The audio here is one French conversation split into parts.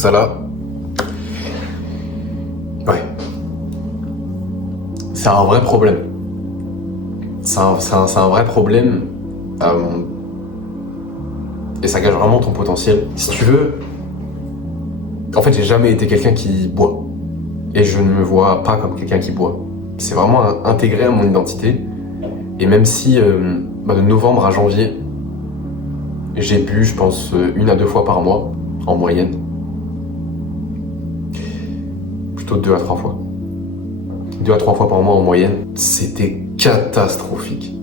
ça là, ouais, c'est un vrai problème. C'est un vrai problème et ça gâche vraiment ton potentiel. Si tu veux, en fait, j'ai jamais été quelqu'un qui boit et je ne me vois pas comme quelqu'un qui boit. C'est vraiment intégré à mon identité. Et même si de novembre à janvier, j'ai bu, je pense, 1 à 2 fois par mois, en moyenne. Plutôt 2 à 3 fois. 2 à 3 fois par mois en moyenne. C'était catastrophique.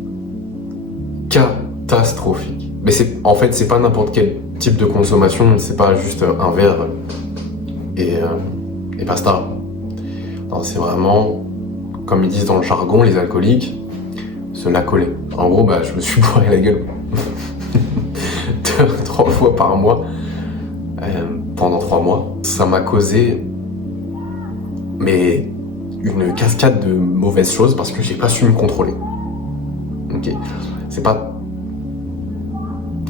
Catastrophique. Mais en fait, c'est pas n'importe quel type de consommation, c'est pas juste un verre et basta. Non, c'est vraiment, comme ils disent dans le jargon, les alcooliques, se la coller. En gros, je me suis bourré la gueule 2 à 3 fois par mois pendant 3 mois. Ça m'a causé une cascade de mauvaises choses parce que j'ai pas su me contrôler. Ok, c'est pas...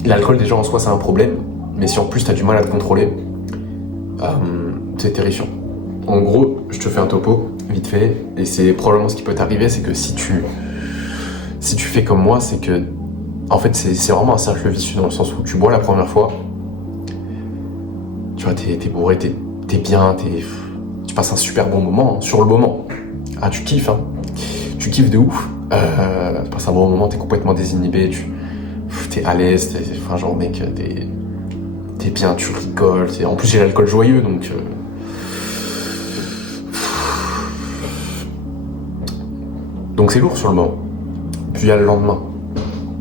L'alcool déjà en soi c'est un problème, mais si en plus t'as du mal à te contrôler, c'est terrifiant. En gros, je te fais un topo, vite fait, et c'est probablement ce qui peut t'arriver, c'est que si tu fais comme moi, c'est que, en fait, c'est vraiment un cercle vicieux dans le sens où tu bois la première fois, tu vois, t'es bourré, t'es bien, tu passes un super bon moment, sur le moment. Ah, tu kiffes, hein. Tu kiffes de ouf. Tu passes un bon moment, t'es complètement désinhibé, t'es à l'aise, enfin, genre, mec, t'es bien, tu rigoles. En plus, j'ai l'alcool joyeux, donc... Donc c'est lourd sur le moment. Puis il y a le lendemain.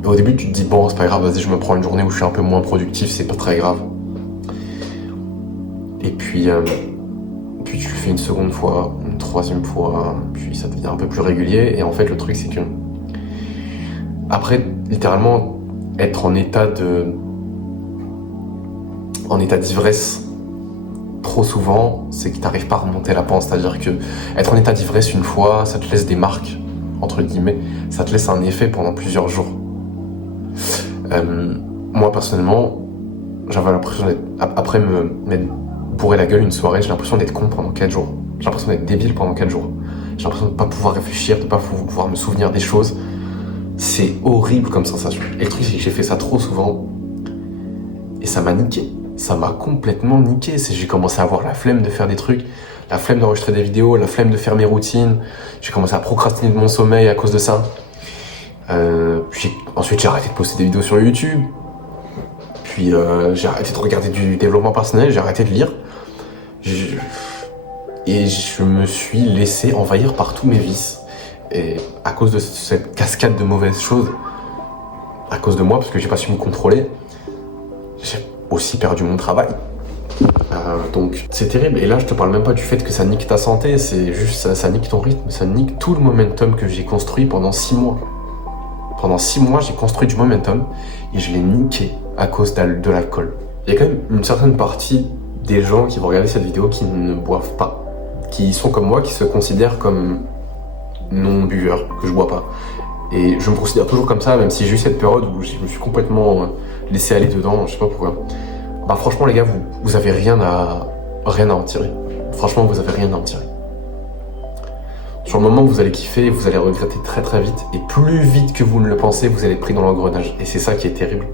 Et au début, tu te dis, bon, c'est pas grave, vas-y, je me prends une journée où je suis un peu moins productif, c'est pas très grave. Et puis tu le fais une seconde fois, une troisième fois, puis ça devient un peu plus régulier. Et en fait, le truc, c'est que... Après, littéralement, être en état d'ivresse trop souvent, c'est que t'arrives pas à remonter la pente. C'est-à-dire que être en état d'ivresse une fois, ça te laisse des marques, entre guillemets, ça te laisse un effet pendant plusieurs jours. Moi, personnellement, j'avais l'impression d'être... Après m'être bourré la gueule une soirée, j'ai l'impression d'être con pendant 4 jours. J'ai l'impression d'être débile pendant 4 jours. J'ai l'impression de pas pouvoir réfléchir, de pas pouvoir me souvenir des choses. C'est horrible comme sensation. Et le truc, c'est que j'ai fait ça trop souvent. Et ça m'a niqué. Ça m'a complètement niqué. J'ai commencé à avoir la flemme de faire des trucs, la flemme d'enregistrer des vidéos, la flemme de faire mes routines. J'ai commencé à procrastiner de mon sommeil à cause de ça. Ensuite, j'ai arrêté de poster des vidéos sur YouTube. Puis j'ai arrêté de regarder du développement personnel, j'ai arrêté de lire. Et je me suis laissé envahir par tous mes vices. Et à cause de cette cascade de mauvaises choses, à cause de moi, parce que j'ai pas su me contrôler, j'ai aussi perdu mon travail. Donc c'est terrible. Et là, je te parle même pas du fait que ça nique ta santé, c'est juste ça nique ton rythme, ça nique tout le momentum que j'ai construit pendant 6 mois. Pendant 6 mois, j'ai construit du momentum et je l'ai niqué à cause de l'alcool. Il y a quand même une certaine partie des gens qui vont regarder cette vidéo qui ne boivent pas, qui sont comme moi, qui se considèrent comme non-buveurs, que je bois pas. Et je me considère toujours comme ça, même si j'ai eu cette période où je me suis complètement laissé aller dedans, je sais pas pourquoi. Franchement les gars, vous avez rien à en tirer. Franchement, vous avez rien à en tirer. Sur le moment, vous allez kiffer, vous allez regretter très très vite, et plus vite que vous ne le pensez, vous allez être pris dans l'engrenage. Et c'est ça qui est terrible.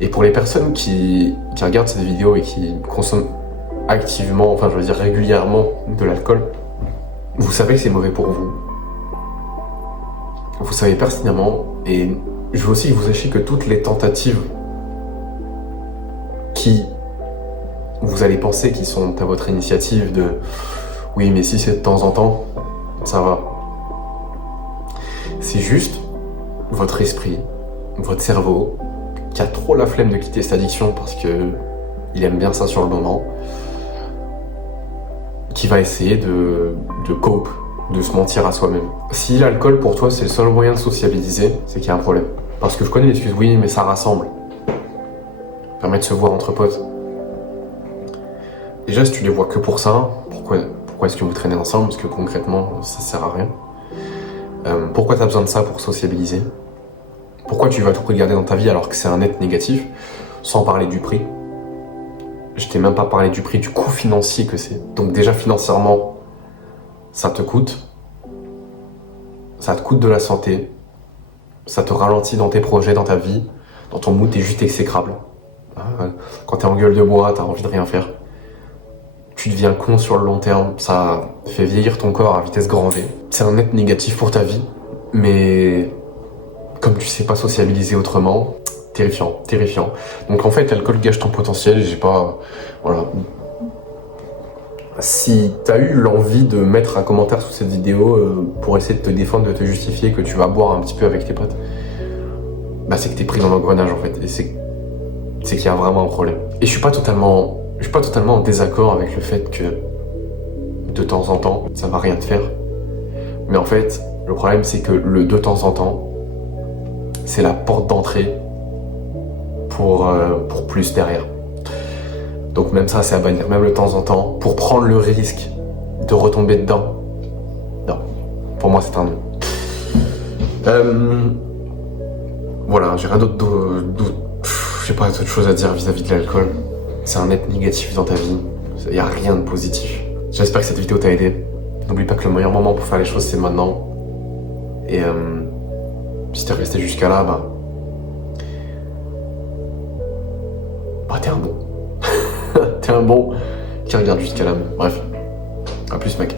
Et pour les personnes qui regardent cette vidéo et qui consomment activement, enfin je veux dire régulièrement de l'alcool, vous savez que c'est mauvais pour vous. Vous savez pertinemment, et je veux aussi que vous sachiez que toutes les tentatives qui vous allez penser qui sont à votre initiative de oui mais si c'est de temps en temps, ça va. C'est juste votre esprit, votre cerveau qui a trop la flemme de quitter cette addiction parce que il aime bien ça sur le moment, qui va essayer de cope, de se mentir à soi-même. Si l'alcool pour toi c'est le seul moyen de sociabiliser, c'est qu'il y a un problème. Parce que je connais l'excuse, oui mais ça rassemble. Ça permet de se voir entre potes. Déjà si tu les vois que pour ça, pourquoi est-ce que vous traînez ensemble? Parce que concrètement ça sert à rien. Pourquoi t'as besoin de ça pour sociabiliser? Pourquoi tu vas tout regarder dans ta vie alors que c'est un net négatif? Sans parler du prix. Je t'ai même pas parlé du prix, du coût financier que c'est. Donc déjà financièrement, ça te coûte. Ça te coûte de la santé. Ça te ralentit dans tes projets, dans ta vie. Dans ton mood, t'es juste exécrable. Quand t'es en gueule de bois, t'as envie de rien faire. Tu deviens con sur le long terme. Ça fait vieillir ton corps à vitesse grand V. C'est un net négatif pour ta vie. Mais comme tu sais pas sociabiliser autrement, terrifiant, terrifiant. Donc en fait, l'alcool gâche ton potentiel. J'ai pas... Voilà. Si t'as eu l'envie de mettre un commentaire sous cette vidéo pour essayer de te défendre, de te justifier que tu vas boire un petit peu avec tes potes, bah c'est que t'es pris dans l'engrenage en fait. Et c'est qu'il y a vraiment un problème. Et je suis pas totalement en désaccord avec le fait que de temps en temps, ça va rien te faire. Mais en fait, le problème c'est que le de temps en temps, c'est la porte d'entrée pour plus derrière. Donc même ça, c'est à bannir. Même le temps en temps, pour prendre le risque de retomber dedans. Non, pour moi c'est un non. Voilà, j'ai rien d'autre. J'ai pas d'autre chose à dire vis-à-vis de l'alcool. C'est un net négatif dans ta vie. Il y a rien de positif. J'espère que cette vidéo t'a aidé. N'oublie pas que le meilleur moment pour faire les choses, c'est maintenant. Et si t'es resté jusqu'à là, bah t'es un bon. T'es un bon qui regarde jusqu'à là. Bref, à plus mec.